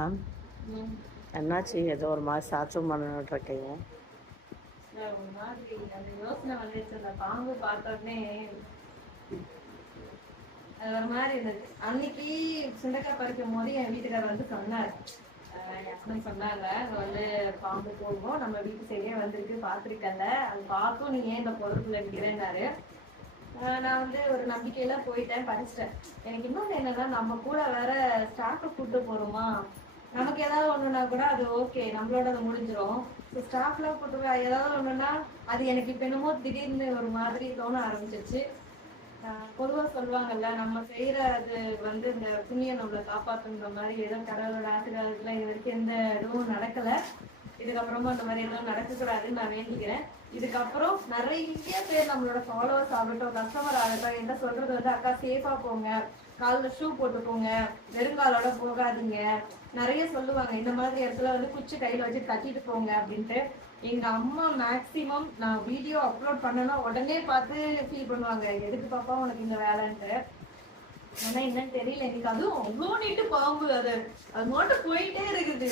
ஆ என்னாச்சு? ஏதோ ஒரு மாதிரி சாச்சம் பண்ணிட்டு இருக்கீங்க. ஒரு மாதிரி அந்த யோசனை வந்துச்சு. அந்த பாம்பு பார்த்தோடனே அது ஒரு மாதிரி இருந்தது. அன்னைக்கு சுண்டக்காய் பறிக்கும் போது என் வீட்டுக்காரர் வந்து சொன்னார், எப்படின்னு சொன்னாங்க, அது வந்து பாம்பு போகும் நம்ம வீட்டு சைடே வந்திருக்கு பார்த்துருக்கல, அது பார்த்தும் நீ ஏன் இந்த பொருளுக்குள்ள இருக்கிறேன்னாரு. நான் வந்து ஒரு நம்பிக்கையில போயிட்டேன், பறிச்சிட்டேன். எனக்கு இன்னொன்று என்னன்னா, நம்ம கூட வேற ஸ்டாஃபை கூப்பிட்டு போறோமா, நமக்கு ஏதாவது ஒண்ணுன்னா கூட அது ஓகே, நம்மளோட அது முடிஞ்சிடும். ஸ்டாஃப்லாம் கூப்பிட்டு ஏதாவது ஒண்ணுன்னா அது எனக்கு இப்ப என்னமோ திடீர்னு ஒரு மாதிரி தோண ஆரம்பிச்சிருச்சு. பொதுவா சொல்லுவாங்கல்ல, நம்ம செய்யறது வந்து இந்த புண்ணியம் நம்மளை காப்பாத்துன்ற மாதிரி, ஏதோ கடவுளோட ஆசீர்வாதத்துல இது வரைக்கும் எந்த இதுவும் நடக்கல. இதுக்கப்புறமா அந்த மாதிரி எதுவும் நடக்கக்கூடாதுன்னு நான் வேண்டிக்கிறேன். இதுக்கப்புறம் நிறைய பேர் நம்மளோட ஃபாலோவர்ஸ் ஆகட்டும், கஸ்டமர் ஆகட்டும், என்ன சொல்றது வந்து, அக்கா சேஃபா போங்க, காலில் ஷூ போட்டு போங்க, வெறுங்காலோட போகாதீங்க, நிறைய சொல்லுவாங்க. இந்த மாதிரி இடத்துல வந்து குச்சி கையில வச்சு தட்டிட்டு போங்க அப்படின்ட்டு. எங்க அம்மா மேக்சிமம் நான் வீடியோ அப்லோட் பண்ணனா உடனே பார்த்து ஃபீல் பண்ணுவாங்க, எதுக்கு பாப்பா உனக்கு இந்த வேலைன்ட்டு. ஆனா என்னன்னு தெரியல, எனக்கு அதுவும் அவ்வளோ நீட்டு பாம்பு, அது மட்டும் போயிட்டே இருக்குது.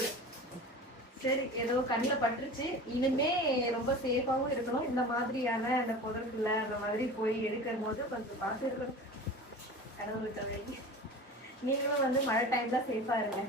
சரி, ஏதோ கண்ணில் பட்டுருச்சு. இனிமே ரொம்ப சேஃபாகவும் இருக்கணும். இந்த மாதிரியான அந்த புதற்குள்ள அந்த மாதிரி போய் எடுக்கும் போது கொஞ்சம் பார்த்து இருக்கணும். கடவுள்கிட்ட வேண்டி நீங்களும் வந்து மழை டைம்ல சேஃபா இருங்க.